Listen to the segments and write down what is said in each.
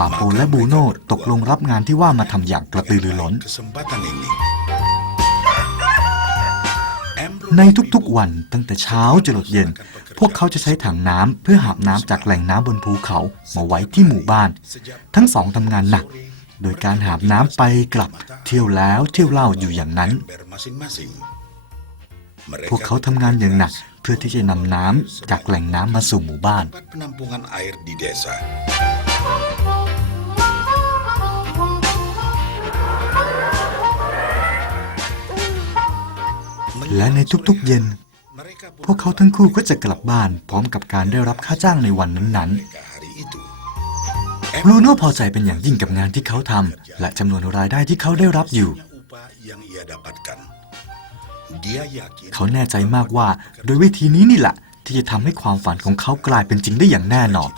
ปาโปและบูโน่ตกลงรับงานที่ว่ามาทำอย่างกระตือรือร้น ในทุกๆวันตั้งแต่เช้าจนหลดเย็น พวกเขาจะใช้ถังน้ำเพื่อหาบน้ำจากแหล่งน้ำบนภูเขามาไว้ที่หมู่บ้าน ทั้งสองทำงานหนัก โดยการหาบน้ำไปกลับ เที่ยวแล้วเที่ยวเล่าอยู่อย่างนั้น พวกเขาทำงานอย่างหนักเพื่อที่จะนำน้ำจากแหล่งน้ำมาสู่หมู่บ้าน และในทุกๆเย็น พวกเขาทั้งคู่ก็จะกลับบ้านพร้อมกับการได้รับค่าจ้างในวันนั้นๆบรูโน่พอใจเป็นอย่างยิ่งกับงานที่เขาทำและจำนวนรายได้ที่เขาได้รับอยู่ เขาแน่ใจมากว่าโดยวิธีนี้นี่แหละที่จะทำให้ความฝันของเขากลายเป็นจริงได้อย่างแน่นอน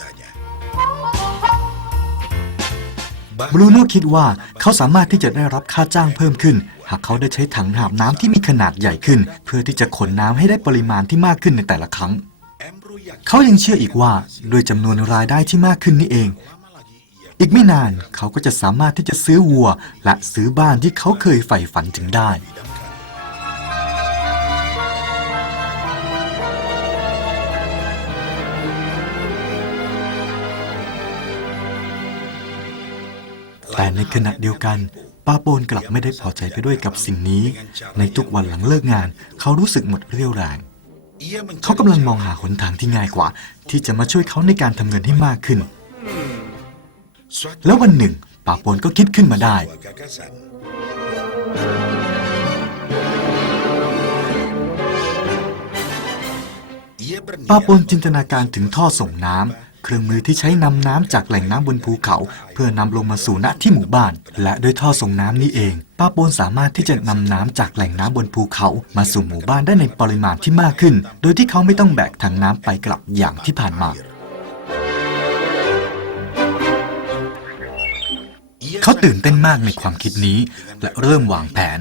บรูโน่คิดว่าเขาสามารถที่จะได้รับค่าจ้างเพิ่มขึ้น หากเขาได้ใช้ถังหาบน้ำที่มีขนาดใหญ่ขึ้น เพื่อที่จะขนน้ำให้ได้ปริมาณที่มากขึ้นในแต่ละครั้ง เขายังเชื่ออีกว่าด้วยจำนวนรายได้ที่มากขึ้นนี่เอง อีกไม่นานเขาก็จะสามารถที่จะซื้อวัว และซื้อบ้านที่เขาเคยใฝ่ฝันถึงได้ แต่ในขณะเดียวกันป้าโปนกลับไม่ได้พอใจไปด้วยกับสิ่งนี้ ในทุกวันหลังเลิกงาน เขารู้สึกหมดเรี่ยวแรง เขากำลังมองหาหนทางที่ง่ายกว่า ที่จะมาช่วยเขาในการทำเงินให้มากขึ้น แล้ววันหนึ่งป้าโปนก็คิดขึ้นมาได้ gagasan. Ia ปาปนจินตนาการถึงท่อส่งน้ำ เครื่องมือที่ใช้นำน้ำจากแหล่งน้ำบนภูเขา เพื่อนำลงมาสู่ณที่หมู่บ้าน และด้วยท่อส่งน้ำนี้เอง ป้าโปนสามารถที่จะนำน้ำจากแหล่งน้ำบนภูเขา มาสู่หมู่บ้านได้ในปริมาณที่มากขึ้น โดยที่เขาไม่ต้องแบกถังน้ำไปกลับอย่างที่ผ่านมา เขาตื่นเต้นมากในความคิดนี้ และเริ่มวางแผน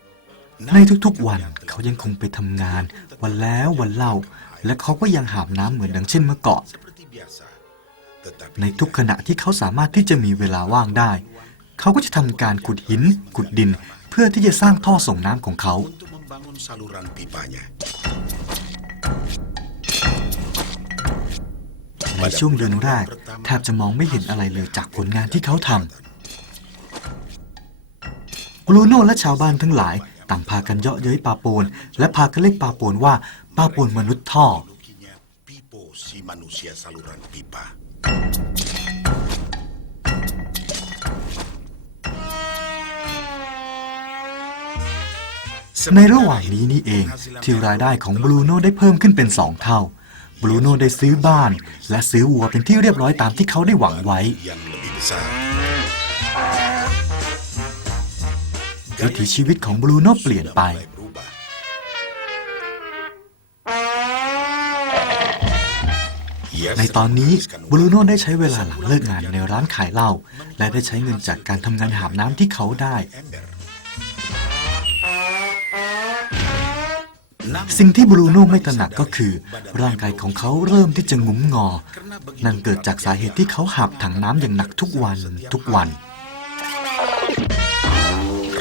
ในทุกๆวันเขายังคงไปทำงาน วันแล้ววันเล่า และเขาก็ยังหาบน้ำเหมือนดังเช่นเมื่อก่อนในทุกขณะที่เขาสามารถที่จะมีเวลาว่างได้ เขาก็จะทำการขุดหิน ขุดดิน เพื่อที่จะสร้างท่อส่งน้ำของเขา ในช่วงเดือนแรกแทบจะมองไม่เห็นอะไรเลยจากผลงานที่เขาทำบรูโน่และชาวบ้านทั้งหลาย ต่างพากันเยาะเย้ยปาโปน และพากันเรียกปาโปนว่าปาโปนมนุษย์ท่อ Lukinya Pipo si manusia saluran pipa. ในระหว่างนี้นี่เอง ที่รายได้ของบรูโน่ได้เพิ่มขึ้นเป็นสองเท่าบรูโน่ได้ซื้อบ้าน และซื้อวัวเป็นที่เรียบร้อยตามที่เขาได้หวังไว้ วิถีชีวิตของบรูโน่เปลี่ยนไป Mulai berubah. ในตอนนี้บรูโน่ได้ใช้เวลาหลังเลิกงานในร้านขายเหล้าและได้ใช้เงินจากการทำงานหาบน้ำที่เขาได้ ember. สิ่งที่บรูโน่ไม่ตระหนักก็คือ ร่างกายของเขาเริ่มที่จะงุ้มงอ นั่นเกิดจากสาเหตุที่เขาหับถังน้ำอย่างหนักทุกวันทุกวัน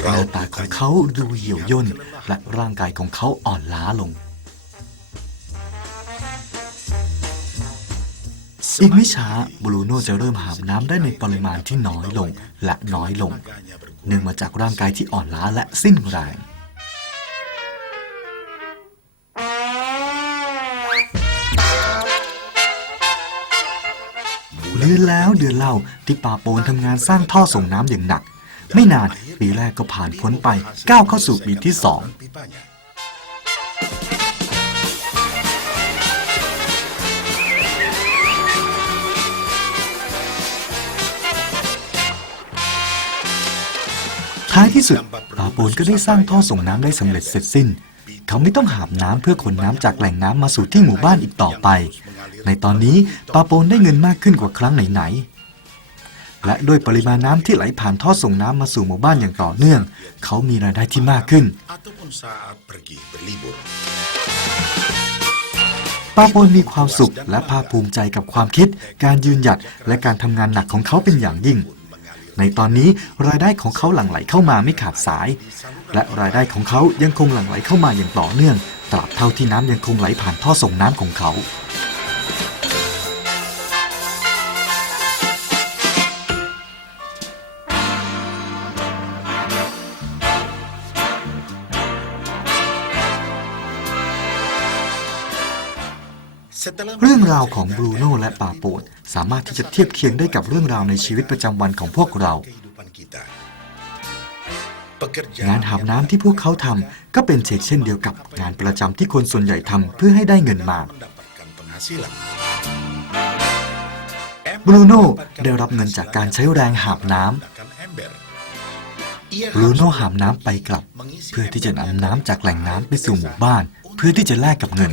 หน้าตาของเขาดูเหี่ยวย่นและร่างกายของเขาอ่อนล้าลง อีกไม่ช้าบรูโน่จะเริ่มหาบน้ำได้ในปริมาณที่น้อยลงและน้อยลง เนื่องมาจากร่างกายที่อ่อนล้าและสิ้นแรงเดือนแล้วเดือนเล่าที่ป่าโปนทำงานสร้างท่อส่งน้ำอย่างหนัก ไม่นานปีแรกก็ผ่านพ้นไปก้าวเข้าสู่ปีที่สองท้ายที่สุดป่าโปนก็ได้สร้างท่อส่งน้ำได้สำเร็จเสร็จสิ้น เขาไม่ต้องหาบน้ำเพื่อขนน้ำจากแหล่งน้ำมาสู่ที่หมู่บ้านอีกต่อไป ในตอนนี้ป่าโปนได้เงินมากขึ้นกว่าครั้งไหนๆ และด้วยปริมาณน้ำที่ไหลผ่านท่อส่งน้ำมาสู่หมู่บ้านอย่างต่อเนื่อง เขามีรายได้ที่มากขึ้น Ataupun saat pergi berlibur. ปาโปนมีความสุขและภาคภูมิใจกับความคิด การยืนหยัดและการทำงานหนักของเขาเป็นอย่างยิ่ง ในตอนนี้รายได้ของเขาหลั่งไหลเข้ามาไม่ขาดสาย และรายได้ของเขายังคงหลั่งไหลเข้ามาอย่างต่อเนื่องตราบเท่าที่น้ำยังคงไหลผ่านท่อส่งน้ำของเขา เรื่องราวของบรูโน่และปาโปดสามารถที่จะเทียบเคียงได้กับเรื่องราวในชีวิตประจำวันของพวกเรา kehidupan kita. Pekerjaan งานหาบน้ำที่พวกเขาทำก็เป็นเชกเช่นเดียวกับงานประจำที่คนส่วนใหญ่ทำเพื่อให้ได้เงินมา mendapatkan penghasilan. บรูโน่ได้รับเงินจากการใช้แรงหาบน้ำ Menggunakan ember. Ia บรู harus โน่หามน้ำไปกลับ เพื่อที่จะนำน้ำจากแหล่งน้ำไปสู่หมู่บ้าน เพื่อที่จะแลกกับเงิน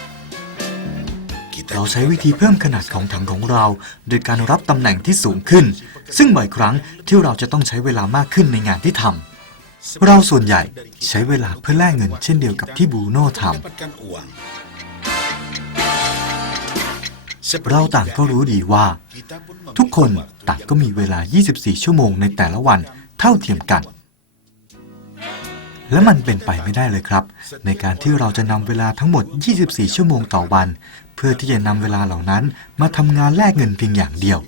เราใช้วิธีเพิ่มขนาดของถังของเรา โดยการรับตำแหน่งที่สูงขึ้น ซึ่งบ่อยครั้งที่เราจะต้องใช้เวลามากขึ้นในงานที่ทำเราส่วนใหญ่ใช้เวลาเพื่อแลกเงินเช่นเดียวกับที่บูโน่ทำเราต่างก็รู้ดีว่า ทุกคนต่างก็มีเวลา 24 ชั่วโมงในแต่ละวันเท่าเทียมกัน และมันเป็นไปไม่ได้เลยครับ ในการที่เราจะนำเวลาทั้งหมด 24 ชั่วโมงต่อวัน เพื่อที่จะนำเวลาเหล่านั้น มาทำงานแลกเงินเพียงอย่างเดียว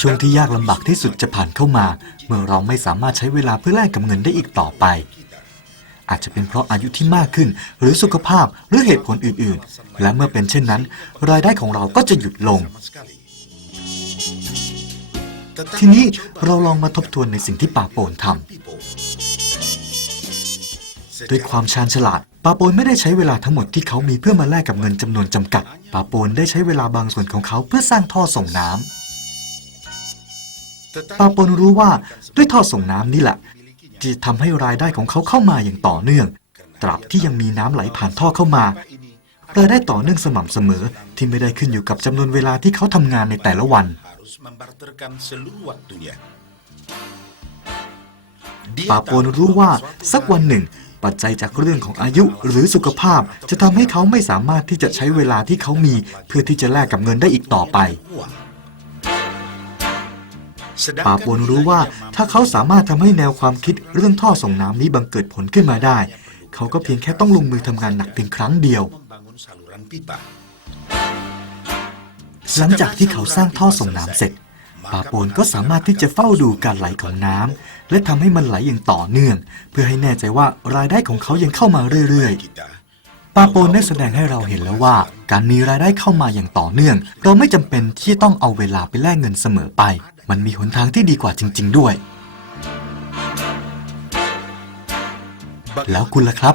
ช่วงที่ยากลำบากที่สุดจะผ่านเข้ามา เมื่อเราไม่สามารถใช้เวลาเพื่อแลกกับเงินได้อีกต่อไป อาจจะเป็นเพราะอายุที่มากขึ้น หรือสุขภาพหรือเหตุผลอื่นๆ และเมื่อเป็นเช่นนั้น รายได้ของเราก็จะหยุดลง ทีนี้เราลองมาทบทวนในสิ่งที่ป่าโปนท Pipo. ด้วยความชาญฉลาดป่าโปนไม่ได้ใช้เวลาทั้งหมดที่เขามีเพื่อมาแลกกับเงินจำนวนจำกัดป่าโปนได้ใช้เวลาบางส่วนของเขาเพื่อสร้างท่อส่งน้ำป่าโปนรู้ว่าด้วยท่อส่งน้ำนี่แหละที่ทำให้รายได้ของเขาเข้ามาอย่างต่อเนื่อง ตราบที่ยังมีน้ำไหลผ่านท่อเข้ามารายได้ต่อเนื่องสม่ำเสมอที่ไม่ได้ขึ้นอยู่กับจำนวนเวลาที่เขาทำงานในแต่ละวัน harus membarterkan seluruh waktunya. ปาโปนรู้ว่าสักวันหนึ่ง ปัจจัยจากเรื่องของอายุหรือสุขภาพ จะทำให้เขาไม่สามารถที่จะใช้เวลาที่เขามี เพื่อที่จะแลกกับเงินได้อีกต่อไปปาโปนรู้ว่าถ้าเขาสามารถทำให้แนวความคิดเรื่องท่อส่งน้ำนี้บังเกิดผลขึ้นมาได้ เขาก็เพียงแค่ต้องลงมือทำงานหนักเพียงครั้งเดียว membangun saluran pipa. หลังจากที่เขาสร้างท่อส่งน้ำเสร็จปาโปนก็สามารถที่จะเฝ้าดูการไหลของน้ำและทำให้มันไหลอย่างต่อเนื่อง เพื่อให้แน่ใจว่ารายได้ของเขายังเข้ามาเรื่อย Kita ๆปาโปนได้แสดงให้เราเห็นแล้วว่า การมีรายได้เข้ามาอย่างต่อเนื่อง เราไม่จำเป็นที่จะต้องเอาเวลาไปแลกเงินเสมอไป มันมีหนทางที่ดีกว่าจริง ๆ ด้วย แล้วคุณล่ะครับ